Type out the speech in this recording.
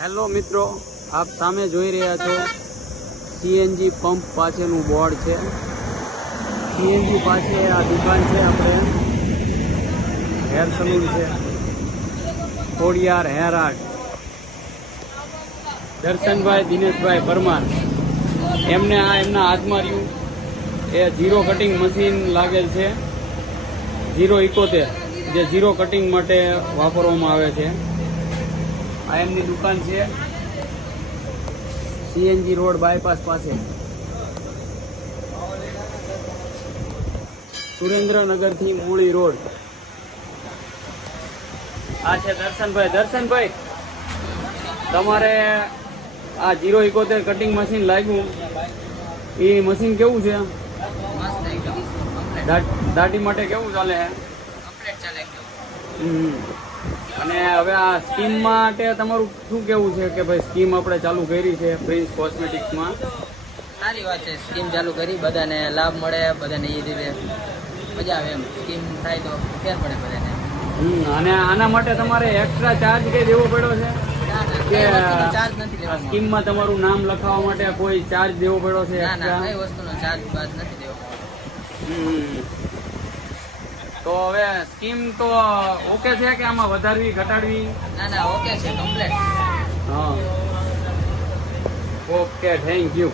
Hello મિત્રો, આપ સામે જોઈ રહ્યા છો સીએનજી પંપ પાસેનું બોર્ડ છે. સીએનજી પાસે આ દુકાન છે. આપણે હેર સલૂન છે, ખોડિયાર હેર આર્ટ. દર્શનભાઈ દિનેશભાઈ પરમાર, એમને આ એમના હાથમાં રહ્યું એ ઝીરો કટિંગ મશીન લાગેલ છે, 071, જે ઝીરો કટિંગ માટે વાપરવામાં આવે છે. આ એમની દુકાન છે સીએનજી રોડ બાયપાસ પાસે, સુરેન્દ્રનગરથી મૂળી રોડ. આ છે દર્શનભાઈ. દર્શનભાઈ, તમારે આ 071 કટિંગ મશીન લાગ્યું, એ મશીન કેવું છે? દાઢી માટે કેવું ચાલે છે? અને હવે આ સ્કીમ માટે તમારું શું કેવું છે કે ભાઈ સ્કીમ આપણે ચાલુ કરી છે પ્રિન્સ કોસ્મેટિક્સમાં? સારી વાત છે, સ્કીમ ચાલુ કરી, બધાને લાભ મળે, બધાને એ રીતે મજા આવે. એમ સ્કીમ થાય તો ફેર પડે બધાને. અને આના માટે તમારે એક્સ્ટ્રા ચાર્જ કઈ દેવો પડ્યો છે કે ચાર્જ નથી લેવાનો? સ્કીમમાં તમારું નામ લખાવવા માટે કોઈ ચાર્જ દેવો પડ્યો છે? ના ના, કઈ વસ્તુનો ચાર્જ બાદ નથી દેવો. તો હવે સ્કીમ તો ઓકે છે કે આમાં વધારવી ઘટાડવી? ના ના, ઓકે છે, કમ્પ્લીટ. હા, ઓકે, થેન્ક યુ.